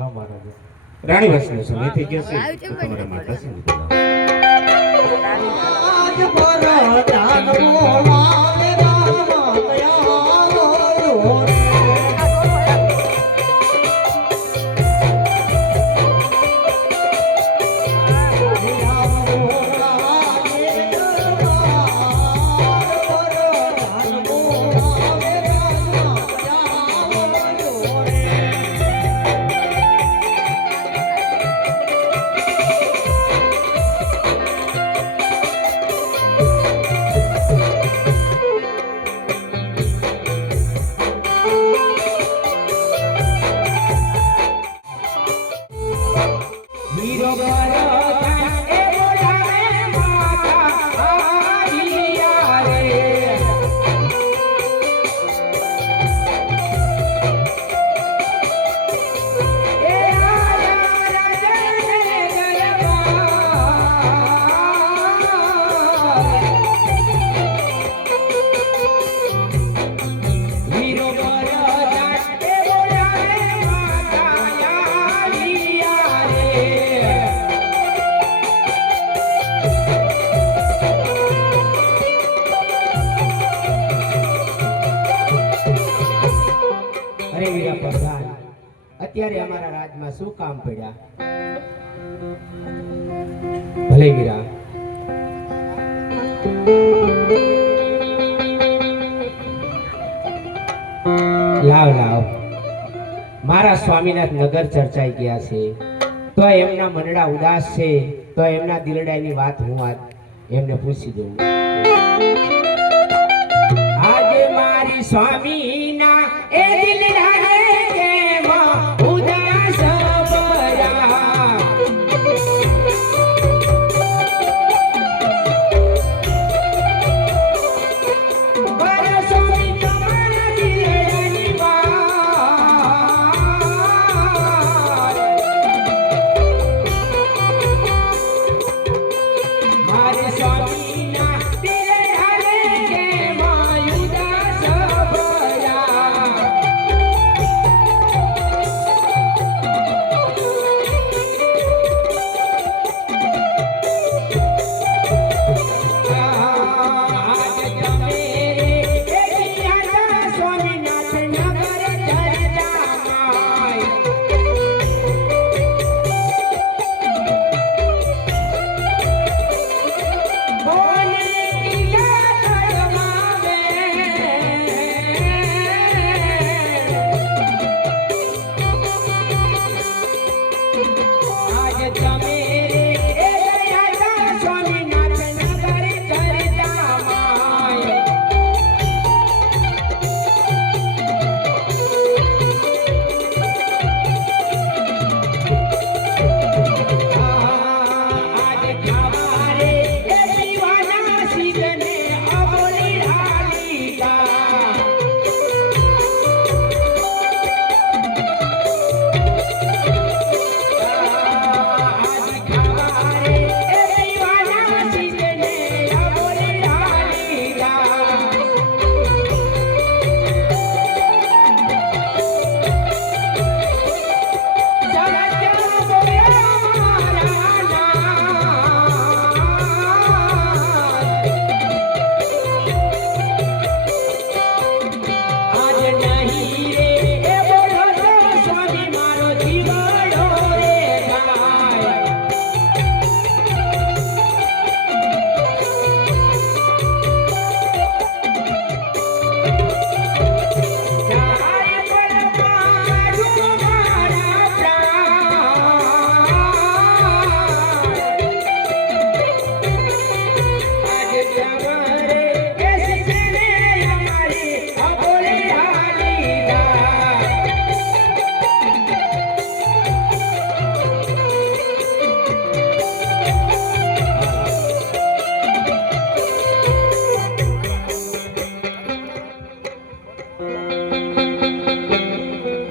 હા મહારાજ. રાણી વાસનો સમય થઈ ગયો છે તો તમારા માતાશ્રીને બોલાવો. આજ ભરતાનો વાલે રામા દયાળો રે. અત્યારે અમારા રાજમાં શું કામ પડ્યા? ભલે વીરા, લાવ લાવ. મારા સ્વામીનાથ નગર ચર્ચાઈ ગયા છે, તો એમના મનડા ઉદાસ છે, તો એમના દિલડાની વાત હું આજ એમને પૂછી દઉં. આજે મારી સ્વામીના એ દિલડા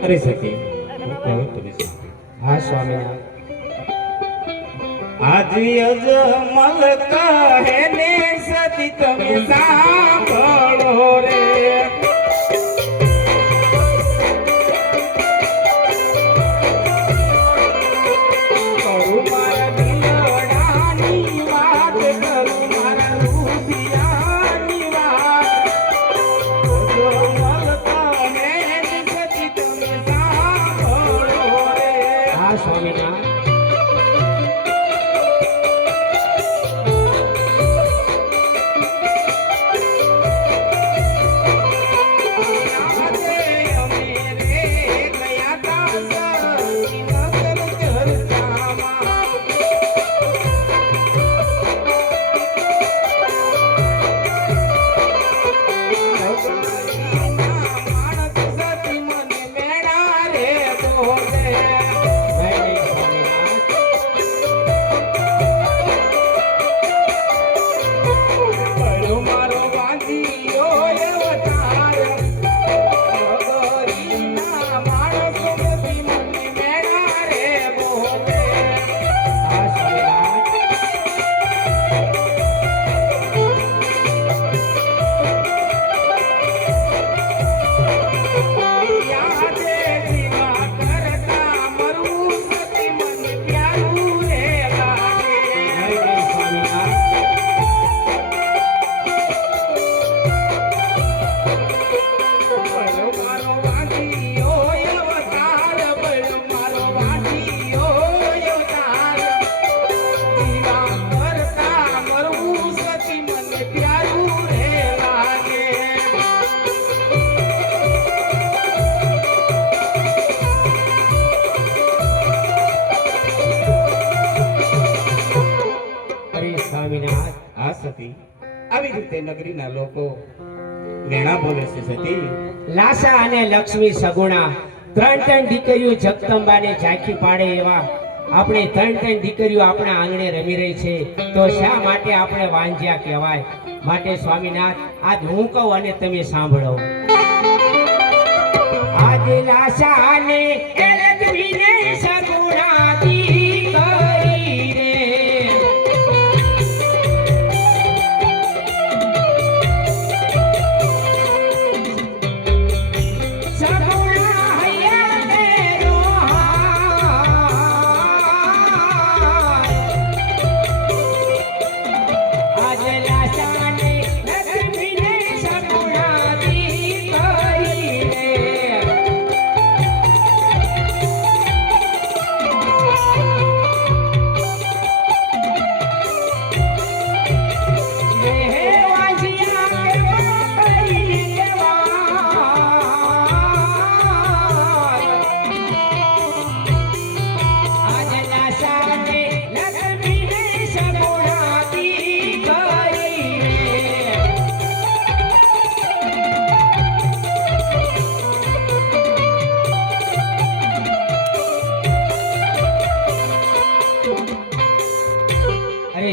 કરી શકે હું કહું કરી શકે. હા સ્વામિનારાયણ. આજી અજમલ કહે ને સતી તમે સાંભળો રે. સ્વામિનારાયણ. આ સતી આવી રીતે નગરીના લોકો વેણા બોલે છે સતી. લાસા અને લક્ષ્મી સગુણા ત્રણ દીકરીઓ જગદંબાને ઝાંખી પાડે એવા આપણે ત્રણ દીકરીઓ આપણા આંગણે રમી રહી છે, તો શા માટે આપણે વાંજ્યા કહેવાય? માટે સ્વામિનાથ આજ હું કહું અને તમે સાંભળો. આજ લાસા અને લક્ષ્મીને સગુણા દીકરી રે,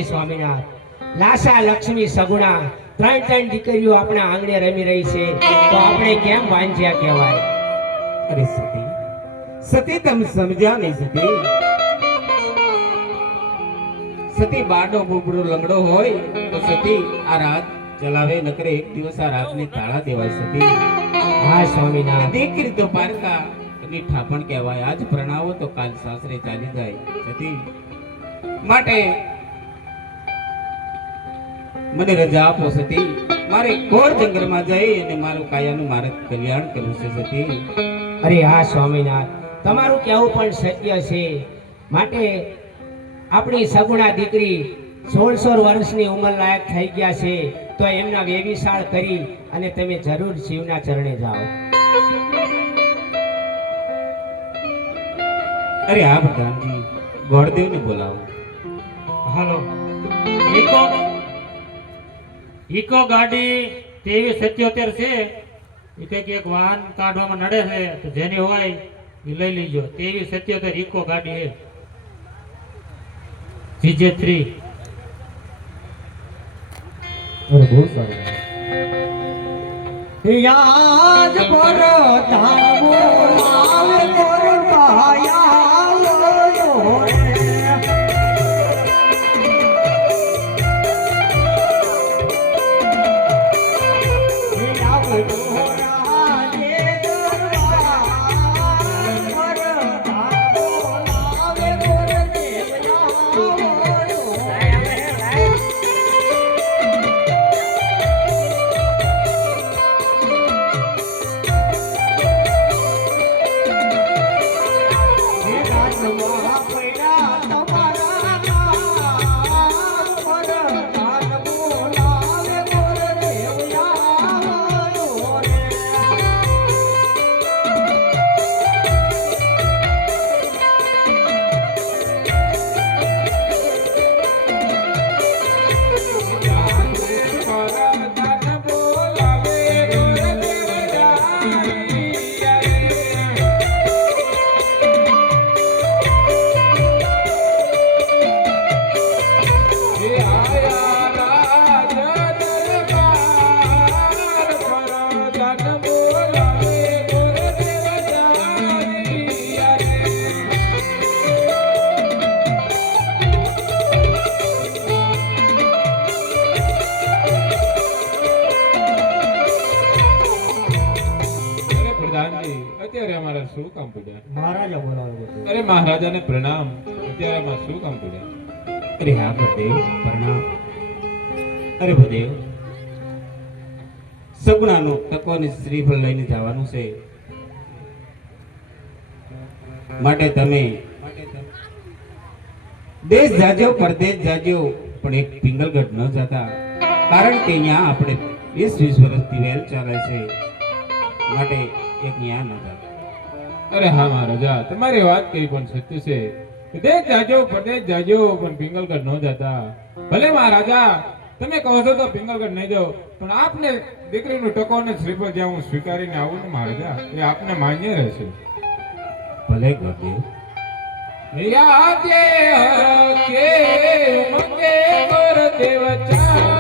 સ્વામિનાથ લાસા લક્ષ્મી સગુણા ત્રણ દીકરીઓ આપણા આંગણે રમી રહી છે, તો આપણે કેમ વાંજ્યા કહેવાય? અરે સતી, સતી તમે સમજ્યા નહીં સતી. સતી બાડો બુબડો લંગડો હોય તો સતી આ રાત ચલાવે, નકરે એક દિવસ આ રાતને તાળા દેવાય સતી. હા સ્વામિનાથ. દીકરી તો પારકા એની ઠાપણ કહેવાય. આજ પ્રણાવો તો કાલ સાસરે ચાલી જાય સતી. માટે મને રજા આપો સતી. મારે ઘોર જંગલમાં જઈ અને મારું કાયાનું મારે કલ્યાણ કરવું છે સતી. અરે હા સ્વામિનાથ, તમારું કહેવું પણ સત્ય છે. માટે આપણી સગુણા દીકરી 16 વર્ષની ઉંમર લાયક થઈ ગયા છે, તો એમના વેવિશાળ કરી અને તમે જરૂર શિવના ચરણે જાઓ. અરે હા પ્રધાનજી, ગોળદેવને બોલાવો. હાલો. ઇકો ગાડી 2377 છે. એ કંઈક એક વાહન કાઢવામાં નડે છે, તો જેની હોય એ લઈ લીજો. 2377 ઇકો ગાડી છે, GJ3. બહુ સારું. યાદ પર ધામો આવે પર પાયા લો રે. હાથમાં પડ્યા તમારા કામ પર દાન બોલાવે ગુરુદેવ આવ્યો રે. પ્રધાનજી અત્યારે અમારા શું કામ પડ્યા? મહારાજા બોલાવે બધું. અરે મહારાજાને પ્રણામ. અત્યારે અમારા શું કામ પડ્યા? અરે હા ભદેવ પ્રણામ. અરે ભદેવ સગુણાનું તકોની શ્રીફળ લઈને જવાનું છે, માટે તમે દેશ જાજો પરદેશ જાજો પણ એક પિંગલગઢ ન જતા, કારણ કે અહીંયા આપણે 20-20 વર્ષથી વેલ ચાલે છે, માટે એક ન્યા ન જતા. અરે હા મહારાજા, તમારી વાત કરી પણ સત્ય છે. દેશ જાજો પરદેશ જાજો પણ પિંગલગઢ ન જતા. ભલે મહારાજા તમે કહો છો તો પિંગલગઢ નહીં જાઓ, પણ આપને દીકરીનું ટકો અને શ્રીફળ જ્યાં હું સ્વીકારીને આવું ને મહારાજા, એ આપને માન્ય રહેશે. ભલે ગુરુદેવ. યાદે હકે મંગે ગુરુદેવ ચા